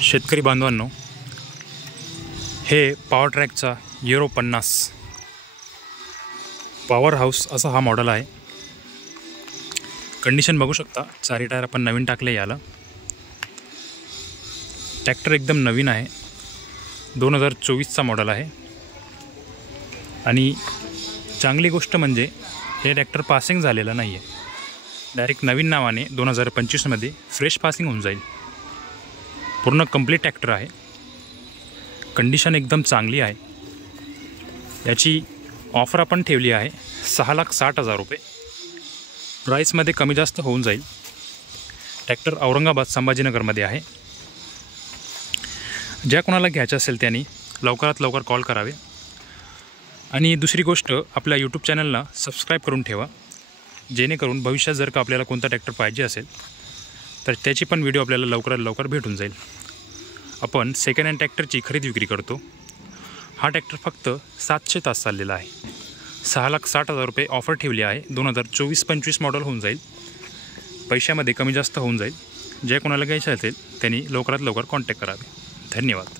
शेतकरी बांधवांनो, हे पॉवर ट्रॅकचा युरो 50 पॉवर हाऊस असा हा मॉडेल आहे। कंडिशन बघू शकता, चारी टायर आपण नवीन टाकले याला। ट्रॅक्टर एकदम नवीन आहे, 2024चा मॉडेल आहे। आणि चांगली गोष्ट म्हणजे हे ट्रॅक्टर पासिंग झालेलं नाही आहे, डायरेक्ट नवीन नावाने 2025मध्ये फ्रेश पासिंग होऊन जाईल। पूर्ण कंप्लीट ट्रॅक्टर आहे, कंडिशन एकदम चांगली आहे। याची ऑफर आपण ठेवली आहे 6,60,000 रुपये। प्राईसमध्ये कमी जास्त होऊन जाईल। ट्रॅक्टर औरंगाबाद संभाजीनगरमध्ये आहे। ज्या कोणाला घ्यायचं असेल त्यांनी लवकरात लवकर कॉल करावे। आणि दुसरी गोष्ट, आपल्या यूट्यूब चॅनलला सबस्क्राईब करून ठेवा, जेणेकरून भविष्यात जर का आपल्याला कोणता ट्रॅक्टर पाहिजे असेल तर त्याची पण व्हिडिओ आपल्याला लवकरात लवकर भेटून जाईल। आपण सेकंड हँड ट्रॅक्टरची खरेदी विक्री करतो। हा ट्रॅक्टर फक्त 700 तास चाललेला आहे। 6,60,000 रुपये ऑफर ठेवली आहे। 2024-25 मॉडेल होऊन जाईल, पैशामध्ये कमी जास्त होऊन जाईल। जे कोणाला घ्यायचे असेल त्यांनी लवकरात लवकर कॉन्टॅक्ट करावे। धन्यवाद।